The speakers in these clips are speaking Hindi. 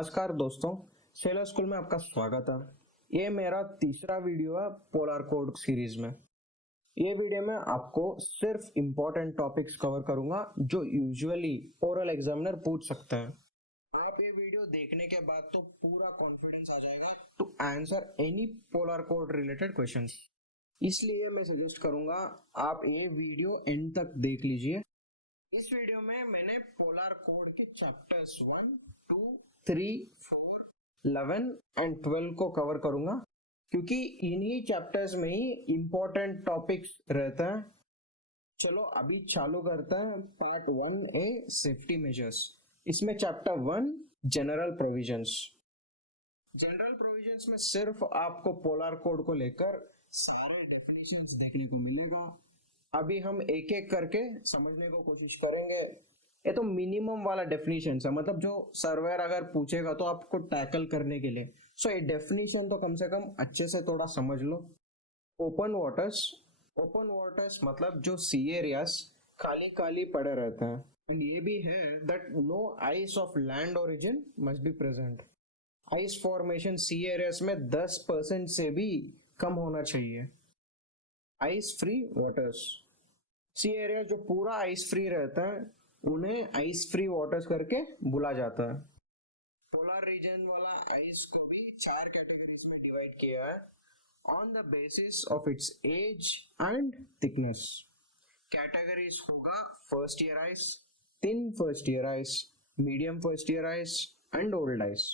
नमस्कार दोस्तों, सेलर स्कूल में आपका स्वागत है। ये मेरा तीसरा वीडियो है पोलर कोड सीरीज में। ये वीडियो में आपको सिर्फ इम्पोर्टेंट टॉपिक्स कवर करूंगा जो यूजुअली ओरल एग्जामिनर पूछ सकते हैं। आप ये वीडियो देखने के बाद तो पूरा कॉन्फिडेंस आ जाएगा to answer any polar code related questions. इसलिए मैं सजेस्ट करूंगा आप ये वीडियो एंड तक देख लीजिए। इस वीडियो में मैंने पोलर कोड के चैप्टर्स 1, 2, 3, 4, 11 एंड 12 को कवर करूंगा क्योंकि इन्हीं चैप्टर्स में ही इंपॉर्टेंट टॉपिक्स रहते हैं। चलो अभी चालू करते हैं पार्ट 1A सेफ्टी मेजर्स। इसमें chapter 1 general provisions. General provisions में सिर्फ आपको पोलर कोड को लेकर सारे डेफिनेशंस देखने को मिलेगा। अभी हम एक एक करके समझने को कोशिश करेंगे। ये तो मिनिमम वाला डेफिनेशन है, मतलब जो सर्वेयर अगर पूछेगा तो आपको टैकल करने के लिए। सो ये डेफिनेशन तो कम से कम अच्छे से थोड़ा समझ लो। ओपन वाटर्स मतलब जो सी एरियाज खाली खाली पड़े रहते हैं। एंड ये भी है that no ice of land origin must be present. Ice formation sea areas में 10% से भी कम होना चाहिए। Ice free waters, sea area जो पूरा आइस फ्री रहता है उन्हें आइस फ्री वाटर्स करके बुला जाता है। पोलर रीजन वाला आइस को भी 4 कैटेगरीज में डिवाइड किया है on the basis of its age and thickness. Categories होगा first year ice, thin first year ice, medium first year ice and old ice.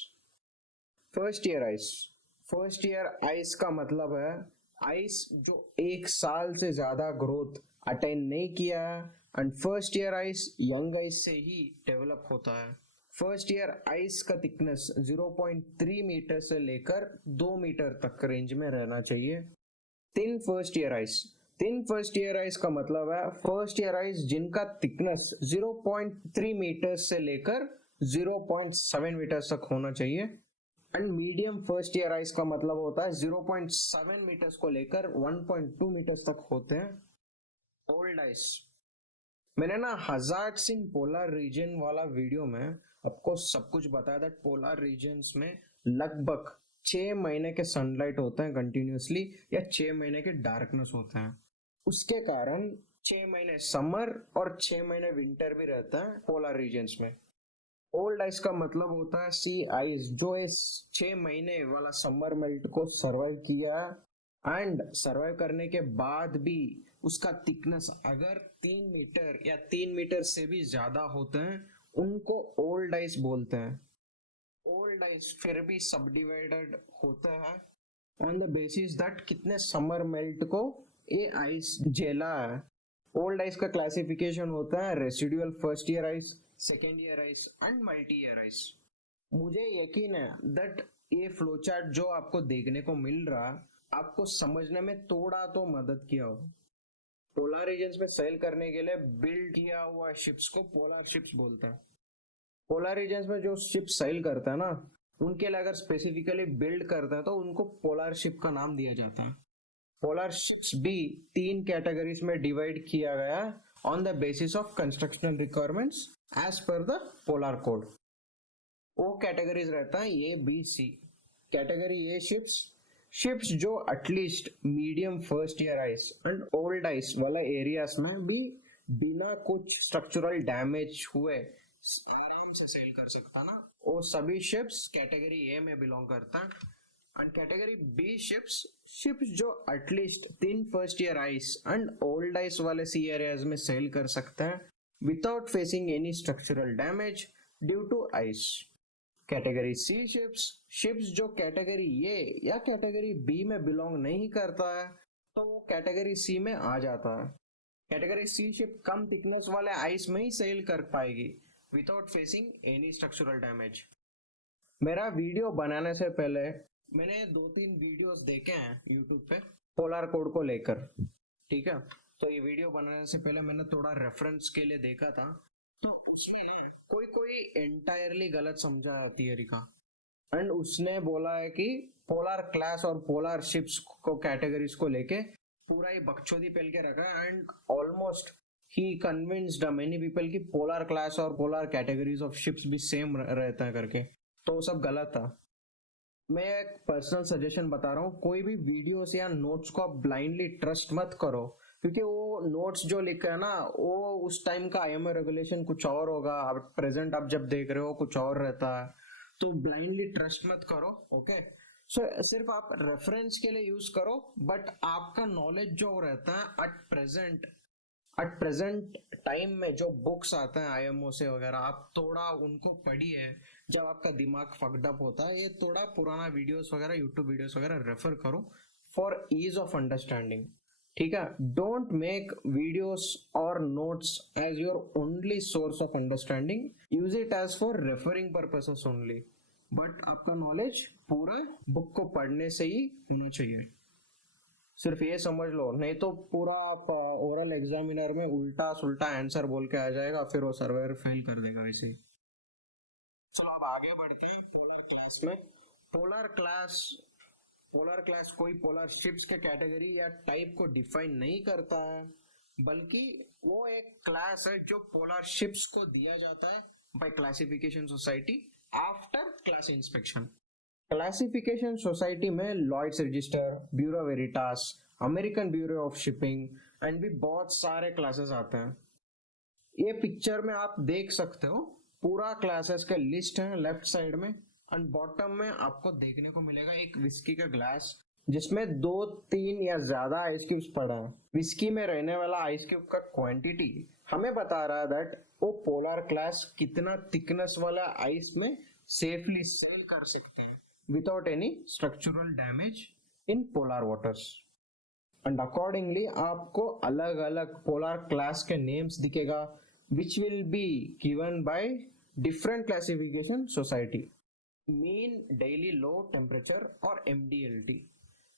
First year ice का मतलब है आइस जो 1 साल से ज्यादा ग्रोथ अटेन नहीं किया है। And first year ice young ice से ही डेवलप होता है। फर्स्ट ईयर आइस का थिकनेस 0.3 मीटर से लेकर 2 मीटर तक रेंज में रहना चाहिए। थिन फर्स्ट ईयर आइस का मतलब है फर्स्ट ईयर आइस जिनका थिकनेस 0.3 मीटर से लेकर 0.7 मीटर तक होना चाहिए। And medium first year ice का मतलब होता है 0.7 मीटर्स को लेकर 1.2 मीटर्स तक होते हैं। ओल्ड आइस, मैंने ना हजार्ड्स इन पोलर रीजन वाला वीडियो में आपको सब कुछ बताया था। पोलर रीजन्स में लगभग 6 महीने के सनलाइट होते हैं कंटिन्यूसली, या 6 महीने के डार्कनेस होते हैं। उसके कारण 6 महीने समर और 6 महीने विंटर भी रहता है पोलर रीजन्स में। ओल्ड आइस का मतलब होता है सी आइस जो इस 6 महीने वाला समर मेल्ट को सरवाइव किया एंड सरवाइव करने के बाद भी उसका थिकनेस अगर 3 मीटर या 3 मीटर से भी ज्यादा होते हैं उनको ओल्ड आइस बोलते हैं। ओल्ड आइस फिर भी सब डिवाइडेड होता है ऑन द बेसिस दैट कितने समर मेल्ट को ये आइस झेला है। ओल्ड आइस का क्लासिफिकेशन होता है residual first year ice, second year ice and multi year ice. मुझे यकीन है दैट ये फ्लो चार्ट जो आपको देखने को मिल रहा आपको समझने में थोड़ा तो मदद किया हो। पोलर रीजन्स में सेल करने के लिए बिल्ड किया हुआ शिप्स को पोलर शिप्स बोलते हैं। पोलर रीजन्स में जो शिप सेल करता है ना उनके लिए अगर स्पेसिफिकली बिल्ड करता है तो उनको पोलर शिप का नाम दिया जाता है। पोलर शिप्स भी 3 कैटेगरीज में डिवाइड किया गया on the basis of constructional requirements as per the polar code. वो कैटेगरीज रहता है A B C. Category A ships जो at least medium first year ice and old ice वाला एरियाज में भी बिना कुछ स्ट्रक्चरल डैमेज हुए आराम से सेल कर सकता ना, वो सभी शिप्स कैटेगरी ए में बिलोंग करता है। एंड कैटेगरी बी शिप्स जो at least thin first year ice and old ice वाले सी एरियाज में सेल कर सकता है without facing any structural damage due to ice. Category C ships जो कैटेगरी ए या कैटेगरी बी में बिलोंग नहीं करता है तो वो कैटेगरी सी में आ जाता है। कैटेगरी सी शिप कम थिकनेस वाले आइस में ही सेल कर पाएगी without facing any structural damage. मेरा वीडियो बनाने से पहले मैंने 2-3 वीडियोस देखे हैं यूट्यूब पे पोलर कोड को लेकर, ठीक है। तो ये वीडियो बनाने से पहले मैंने थोड़ा रेफरेंस के लिए देखा था, तो उसमें ना कोई एंटायरली गलत समझा थियरी का। एंड उसने बोला है कि पोलर क्लास और पोलर शिप्स को कैटेगरीज को लेके पूरा ही बकचोदी पहल के रखा है। And almost he convinced many people की पोलर क्लास और पोलर कैटेगरीज ऑफ शिप्स भी सेम रहता है करके। तो वो सब गलत था। मैं एक पर्सनल सजेशन बता रहा हूँ, कोई भी वीडियोस या नोट्स को आप ब्लाइंडली ट्रस्ट मत करो, क्योंकि वो नोट्स जो लिखा है ना, वो उस टाइम का आईएमओ रेगुलेशन कुछ और होगा, अब प्रेजेंट आप जब देख रहे हो कुछ और रहता है, तो ब्लाइंडली ट्रस्ट मत करो। ओके, सो सिर्फ आप रेफरेंस के लिए यूज करो, बट आपका नॉलेज जो रहता है एट प्रेजेंट टाइम में जो बुक्स आते हैं आईएमओ से वगैरह, आप थोड़ा उनको पढ़िए। जब आपका दिमाग फक्ड अप होता है, ये थोड़ा पुराना वीडियोस वगैरह, यूट्यूब वीडियोस वगैरह रेफर करो फॉर ईज ऑफ अंडरस्टैंडिंग। ठीक है, डोंट मेक वीडियोस और notes as your only source of understanding, use it as for referring purposes only, but आपका नॉलेज पूरा बुक को पढ़ने से ही होना चाहिए। सिर्फ ये समझ लो, नहीं तो पूरा आप ओरल एग्जामिनर में उल्टा सुल्टा आंसर बोल के आ जाएगा, फिर वो सर्वेयर फेल कर देगा वैसे ही। चलो अब आगे बढ़ते हैं पोलर क्लास में। पोलर क्लास पोलर क्लास कोई पोलर शिप्स के कैटेगरी या टाइप को डिफाइन नहीं करता है, बल्कि वो एक क्लास है जो पोलर शिप्स को दिया जाता है by classification society after class inspection. Classification society में Lloyd's register, bureau veritas, American bureau of shipping and भी बहुत सारे क्लासेस आते हैं। ये पिक्चर में आप देख सकते हो, पूरा क्लासेस का लिस्ट है लेफ्ट साइड में, एंड बॉटम में आपको देखने को मिलेगा एक विस्की का ग्लास जिसमें 2, 3 या ज्यादा आइस क्यूब्स पड़ा है। विस्की में रहने वाला आइस क्यूब का क्वांटिटी हमें बता रहा है दैट वो पोलर क्लास कितना थिकनेस वाला आइस में सेफली सेल कर सकते हैं without any structural damage in polar waters. And accordingly आपको अलग अलग पोलर क्लास के नेम्स दिखेगा, which will be given by different classification society. Mean daily low temperature और MDLT,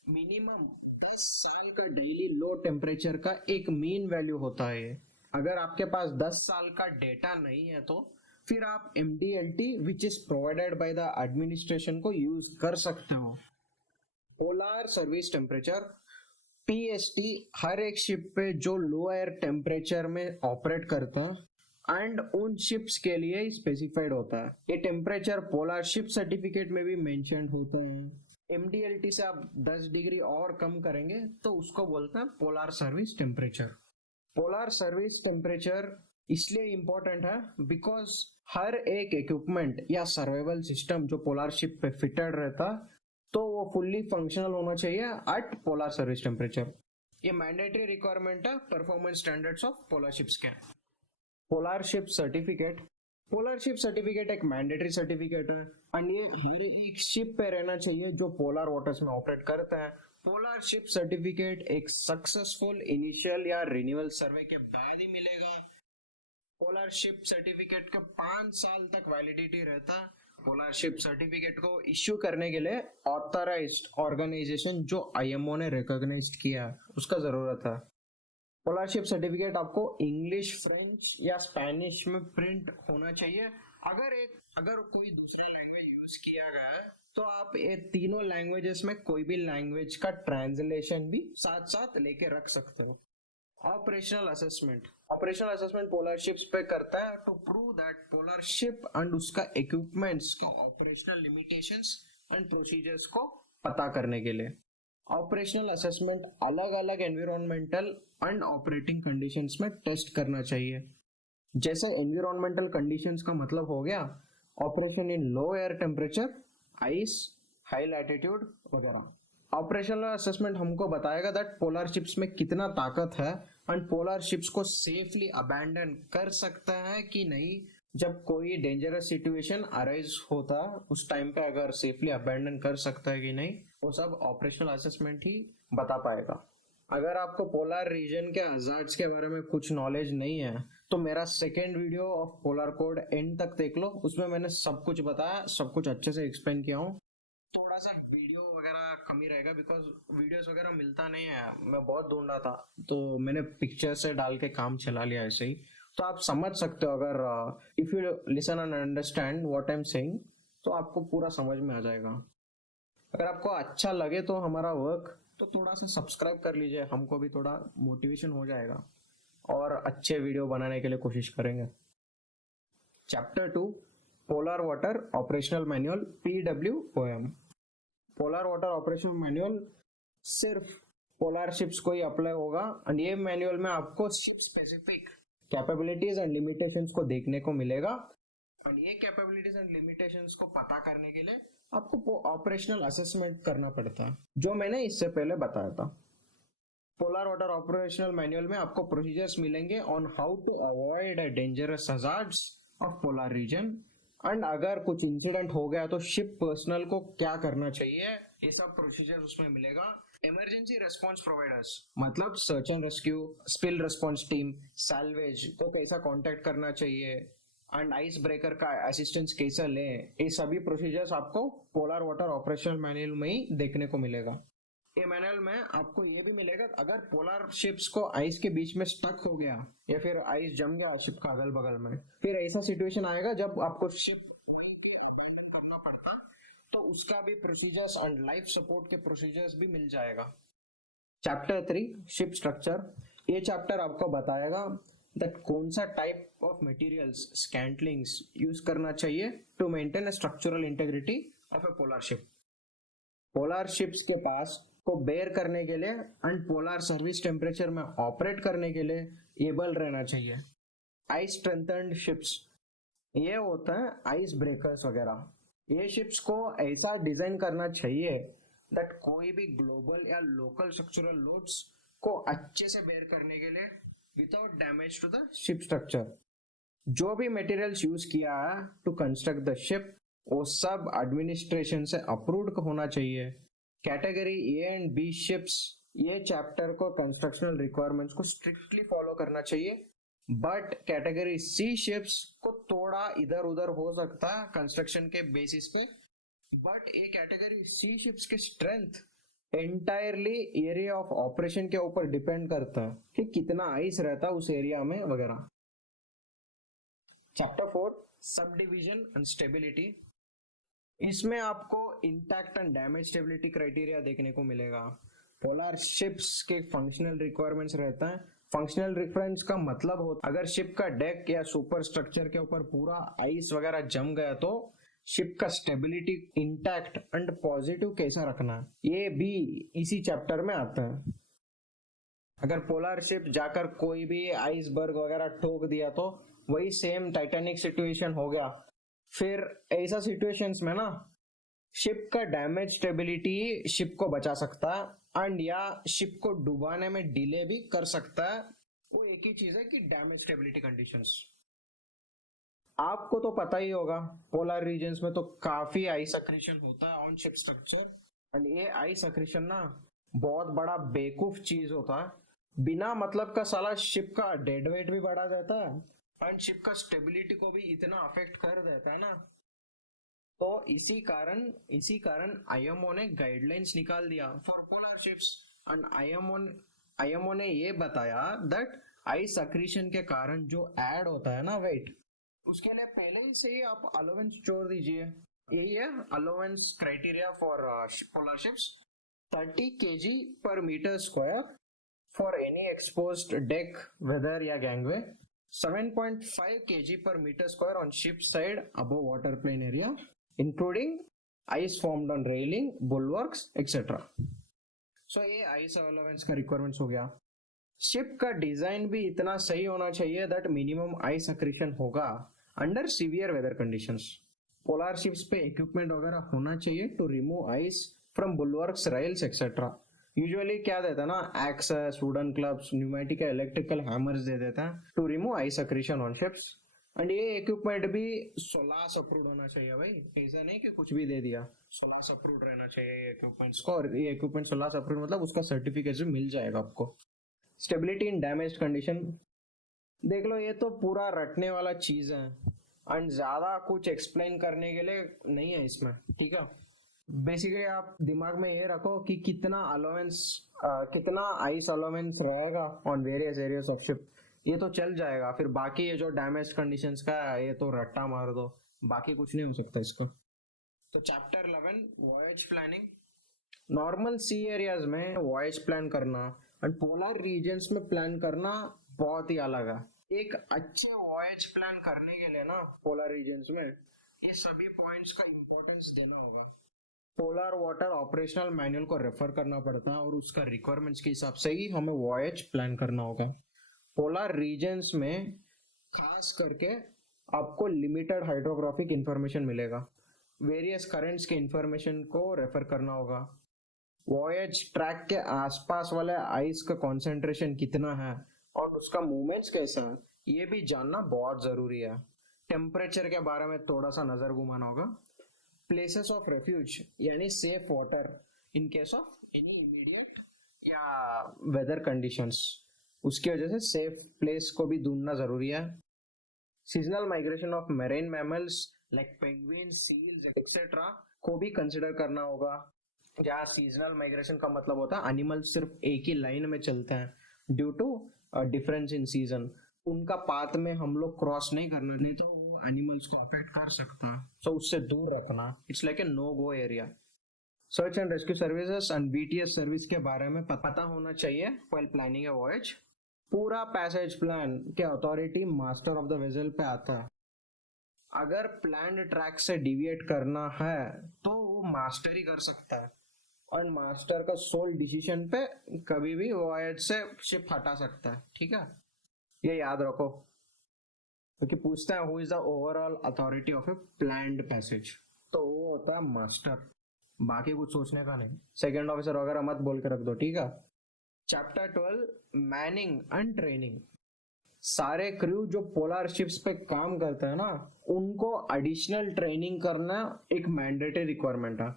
मिनिमम 10 साल का डेली लो टेम्परेचर का एक मीन वैल्यू होता है। अगर आपके पास 10 साल का डेटा नहीं है तो फिर आप MDLT which is provided by the administration को यूज कर सकते हो। पोलर सर्विस टेम्परेचर PST हर एक शिप पे जो लोअर टेम्परेचर में ऑपरेट करता है एंड उन शिप्स के लिए ही स्पेसिफाइड होता है। ये टेम्परेचर पोलर शिप सर्टिफिकेट में भी मेंशन होता है। MDLT से आप 10 डिग्री और कम करेंगे तो उसको बोलते हैं polar service temperature. Polar service temperature इसलिए इंपॉर्टेंट है बिकॉज हर एक इक्विपमेंट या सर्वाइवल सिस्टम जो पोलर शिप पे फिटेड रहता तो वो फुल्ली फंक्शनल होना चाहिए एट पोलर सर्विस टेम्परेचर। ये मैंडेटरी रिक्वायरमेंट है performance standards of polar ships के। पोलर शिप सर्टिफिकेट एक मैंडेटरी सर्टिफिकेट है एंड ये हर एक शिप पे रहना चाहिए जो पोलर वाटर्स में ऑपरेट करता है। पोलर शिप सर्टिफिकेट एक सक्सेसफुल इनिशियल या रिन्यूअल सर्वे के बाद ही मिलेगा। पोलर शिप सर्टिफिकेट का 5 साल तक वैलिडिटी रहता है। पोलर शिप सर्टिफिकेट को इश्यू करने के लिए ऑथराइज्ड ऑर्गेनाइजेशन जो आईएमओ ने रिकॉग्नाइज्ड किया उसका जरूरत है। पोलर शिप सर्टिफिकेट आपको इंग्लिश, फ्रेंच या स्पेनिश में प्रिंट होना चाहिए। अगर कोई दूसरा लैंग्वेज यूज किया गया है तो आप ये तीनों लैंग्वेजेस में कोई भी लैंग्वेज का ट्रांसलेशन भी साथ साथ लेके रख सकते हो। ऑपरेशनल असेसमेंट पोलर शिप्स पे करता है to prove that polar ship and उसका इक्विपमेंट्स को ऑपरेशनल लिमिटेशंस एंड प्रोसीजर्स को पता करने के लिए। ऑपरेशनल असेसमेंट अलग अलग एनवायरमेंटल एंड ऑपरेटिंग कंडीशंस में टेस्ट करना चाहिए। जैसे एनवायरमेंटल कंडीशंस का मतलब हो गया operation in low air temperature, ice, high latitude वगैरह। ऑपरेशनल असेसमेंट हमको बताएगा दैट पोलर शिप्स में कितना ताकत है एंड पोलर शिप्स को सेफली अबैंडन कर सकता है कि नहीं। जब कोई डेंजरस सिचुएशन अराइज होता उस टाइम पे अगर सेफली अबैंडन कर सकता है कि नहीं, वो सब ऑपरेशनल असेसमेंट ही बता पाएगा। अगर आपको पोलर रीजन के हजार्ड्स के बारे में कुछ नॉलेज नहीं है तो मेरा second video of polar code and तक देख लो, उसमें मैंने सब कुछ बताया, सब कुछ अच्छे से एक्सप्लेन किया हूँ। थोड़ा सा वीडियो वगैरह कमी रहेगा बिकॉज वीडियोस वगैरह मिलता नहीं है, मैं बहुत ढूंढा था तो मैंने पिक्चर से डाल के काम चला लिया ऐसे ही। तो आप समझ सकते हो अगर if you listen and understand what I am saying तो आपको पूरा समझ में आ जाएगा। अगर आपको अच्छा लगे तो हमारा वर्क तो थोड़ा सा सब्सक्राइब कर लीजिए, हमको भी थोड़ा मोटिवेशन हो जाएगा और अच्छे वीडियो बनाने के लिए कोशिश करेंगे। Chapter 2 polar water operational manual PWOM। Polar water operational manual सिर्फ पोलर शिप्स को ही अप्लाई होगा एंड ये मैनुअल में आपको ship specific capabilities and limitations को देखने को मिलेगा। और ये कैपेबिलिटीज एंड लिमिटेशंस को पता करने के लिए आपको ऑपरेशनल असेसमेंट करना पड़ता है, जो मैंने इससे पहले बताया था। पोलर वाटर ऑपरेशनल मैनुअल में आपको प्रोसीजर्स मिलेंगे on how to avoid dangerous hazards of polar region and अगर कुछ इंसिडेंट हो गया तो शिप पर्सनल को क्या करना चाहिए, ये सब प्रोसीजर उसमें मिलेगा। इमरजेंसी रेस्पॉन्स प्रोवाइडर्स मतलब search and rescue, spill response team, salvage को कैसा कांटेक्ट करना चाहिए एंड आइस ब्रेकर का असिस्टेंस कैसा ले, ये सभी प्रोसीजर्स आपको पोलर वाटर ऑपरेशनल मैनुअल में ही देखने को मिलेगा। ये मैनुअल में आपको ये भी मिलेगा अगर पोलर शिप्स को आइस के बीच में स्टक हो गया या फिर आइस जम गया शिप का अगल बगल में, फिर ऐसा सिचुएशन आएगा जब आपको शिप वहीं के अबैंडन करना पड़ता, तो उसका भी प्रोसीजर्स एंड लाइफ सपोर्ट के प्रोसीजर्स भी मिल जाएगा। चैप्टर 3 शिप स्ट्रक्चर, ये चैप्टर आपको बताएगा दैट कौन सा type of materials scantlings use करना चाहिए to maintain structural integrity of a polar ship. Polar ships के पास को बेयर करने के लिए एंड पोलर सर्विस टेम्परेचर में ऑपरेट करने के लिए एबल रहना चाहिए। आइस स्ट्रेंथन्ड शिप्स, ये होता है आइस ब्रेकर्स वगैरह। ये शिप्स को ऐसा डिजाइन करना चाहिए दैट कोई भी ग्लोबल या लोकल स्ट्रक्चरल लोड्स को अच्छे से बेयर करने के लिए without damage to the ship structure. जो भी मटेरियल्स यूज किया है टू कंस्ट्रक्ट द शिप वो सब एडमिनिस्ट्रेशन से अप्रूव्ड होना चाहिए। Category A and B ships, ये चैप्टर को कंस्ट्रक्शनल रिक्वायरमेंट्स को स्ट्रिक्टली फॉलो करना चाहिए, बट कैटेगरी सी शिप्स को थोड़ा इधर उधर हो सकता है कंस्ट्रक्शन के बेसिस पे, बट ये कैटेगरी सी शिप्स की strength entirely area of operation के ऊपर डिपेंड करता है कि कितना आइस रहता है उस एरिया में वगैरह। Chapter 4 sub division and stability, इसमें आपको intact and damage stability criteria देखने को मिलेगा। पोलर शिप्स के फंक्शनल रिक्वायरमेंट्स रहता है। फंक्शनल रिक्वायरमेंट्स का मतलब होता है अगर शिप का डेक या सुपर स्ट्रक्चर के ऊपर पूरा आइस वगैरह जम गया तो शिप का स्टेबिलिटी इंटैक्ट एंड पॉजिटिव कैसा रखना है, ये भी इसी चैप्टर में आता है। अगर पोलर शिप जाकर कोई भी आइसबर्ग वगैरह ठोक दिया तो वही सेम टाइटैनिक सिचुएशन हो गया। फिर ऐसा सिचुएशंस में ना शिप का डैमेज स्टेबिलिटी शिप को बचा सकता है एंड या शिप को डुबाने में डिले भी कर सकता है। वो एक ही चीज है कि डैमेज स्टेबिलिटी कंडीशंस। आपको तो पता ही होगा पोलर रीजन्स में तो काफी आइस अक्रीशन होता है ऑन शिप स्ट्रक्चर एंड ये आइस अक्रीशन ना बहुत बड़ा बेवकूफ चीज होता है। बिना मतलब का साला शिप का डेड वेट भी बढ़ा देता है एंड शिप का स्टेबिलिटी को भी इतना अफेक्ट कर देता है ना। तो इसी कारण आईएमओ ने गाइडलाइंस निकाल दिया for polar ships and IMO ने ये बताया दैट आइस अक्रीशन के कारण जो ऐड होता है ना वेट, उसके लिए पहले ही से ही आप अलाउंस छोड़ दीजिए। यही है allowance criteria for polar ships, 30 kg per meter square for any exposed deck, weather या gangway, 7.5 kg per meter square on ship side above water plane area, including ice formed on railing, bulwarks, etc. So ये ice allowance का requirements हो गया। शिप का डिजाइन भी इतना सही होना चाहिए दैट मिनिमम आइस अक्रीशन होगा under severe weather conditions. Polar ships पे इक्विपमेंट वगैरह होना चाहिए to remove ice from bulwarks, rails etcetera. Usually क्या देता है ना, axes, wooden clubs, pneumatic electrical hammers दे देता है to remove ice accretion on ships. And ये इक्विपमेंट भी सोलास अप्रूव्ड होना चाहिए भाई, ऐसा नहीं कि कुछ भी दे दिया। सोलास अप्रूव्ड रहना चाहिए इक्विपमेंट्स को, और ये इक्विपमेंट सोलास अप्रूव्ड मतलब उसका सर्टिफिकेट भी मिल जाएगा आपको। स्टेबिलिटी इन डैमेज्ड कंडीशन, देख लो ये तो पूरा रटने वाला चीज है एंड ज्यादा कुछ एक्सप्लेन करने के लिए नहीं है इसमें, ठीक है। बेसिकली आप दिमाग में ये रखो कि कितना अलाउंस, कितना आइस अलाउंस रहेगा on various areas of ship, ये तो चल जाएगा। फिर बाकी ये जो डैमेज कंडीशंस का ये तो रट्टा मार दो, बाकी कुछ नहीं हो सकता इसका। तो चैप्टर 11 वॉयज प्लानिंग, नॉर्मल सी एरियाज में वॉयज प्लान करना एंड पोलर रीजन्स में प्लान करना बहुत ही अलग है। एक अच्छे वॉयज प्लान करने के लिए ना पोलर रीजन्स में ये सभी पॉइंट्स का इंपॉर्टेंस देना होगा। पोलर वाटर ऑपरेशनल मैनुअल को रेफर करना पड़ता है और उसका रिक्वायरमेंट्स के हिसाब से ही हमें वॉयज प्लान करना होगा। पोलर रीजन्स में खास करके आपको लिमिटेड हाइड्रोग्राफिक इंफॉर्मेशन मिलेगा। वेरियस करंट्स के इंफॉर्मेशन को रेफर करना होगा। वॉयज ट्रैक के आसपास वाले आइस का कॉन्सेंट्रेशन कितना है और उसका मूवमेंट्स कैसा है ये भी जानना बहुत जरूरी है। टेम्परेचर के बारे में थोड़ा सा नजर घुमाना होगा। प्लेसेस ऑफ रेफ्यूज यानी safe water in case of any immediate या वेदर कंडीशंस, उसकी वजह से सेफ प्लेस को भी ढूंढना जरूरी है। Seasonal migration of marine mammals like penguin, seals etcetera को भी कंसिडर करना होगा। जहाँ सीजनल माइग्रेशन का मतलब होता है एनिमल सिर्फ एक ही लाइन में चलते हैं due to difference in season, उनका पाथ में हम लोग क्रॉस नहीं करना, नहीं तो वो एनिमल्स को अफेक्ट कर सकता है, सो उससे दूर रखना। It's like a no go area. Search and rescue services and BTS service के बारे में पता होना चाहिए व्हाइल प्लानिंग ए वॉयज। पूरा पैसेज प्लान के authority master of the vessel पे आता है। अगर प्लान्ड ट्रैक से डिविएट करना है तो वो मास्टर ही कर सकता है और मास्टर का सोल डिसीजन पे कभी भी वॉयज से शिप हटा सकता है, ठीक है, ये याद रखो। क्योंकि पूछते हैं who is the overall authority of A planned passage, तो वो होता है मास्टर, बाकी कुछ सोचने का नहीं। सेकंड ऑफिसर वगैरह मत बोल के रख दो, ठीक है। Chapter 12 Manning and training. सारे क्रू जो पोलर शिप्स पे काम करते हैं ना, उनको एडिशनल ट्रेनिंग करना एक मैंडेटरी रिक्वायरमेंट है।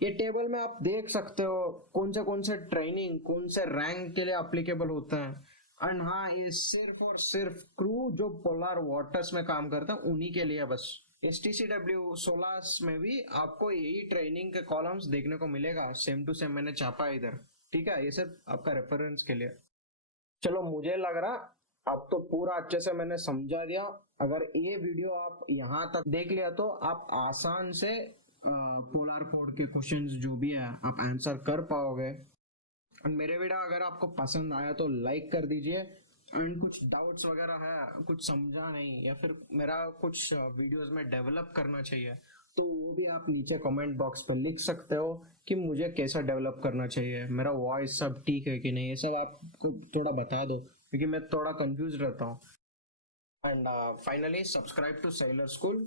ये टेबल में आप देख सकते हो कौन से ट्रेनिंग कौन से रैंक के लिए अप्लीकेबल होता है। एंड हाँ, ये सिर्फ और सिर्फ क्रू जो पोलर वाटर्स में काम करता है उन्हीं के लिए बस। STCW 16 में भी आपको यही ट्रेनिंग के कॉलम्स देखने को मिलेगा, सेम टू सेम मैंने छापा है इधर, ठीक है, ये सिर्फ आपका रेफरेंस के लिए। चलो, मुझे लग रहा अब तो पूरा अच्छे से मैंने समझा दिया। अगर ये वीडियो आप यहाँ तक देख लिया तो आप आसान से पोलर कोड के क्वेश्चंस जो भी है आप आंसर कर पाओगे। एंड मेरे वीडियो अगर आपको पसंद आया तो लाइक कर दीजिए। एंड कुछ डाउट्स वगैरह है, कुछ समझा नहीं या फिर मेरा कुछ वीडियोस में डेवलप करना चाहिए तो वो भी आप नीचे कमेंट बॉक्स पर लिख सकते हो कि मुझे कैसा डेवलप करना चाहिए, मेरा वॉइस सब ठीक है कि नहीं, ये सब आपको थोड़ा बता दो क्योंकि मैं थोड़ा कंफ्यूज रहता हूँ। And finally subscribe to sailor school.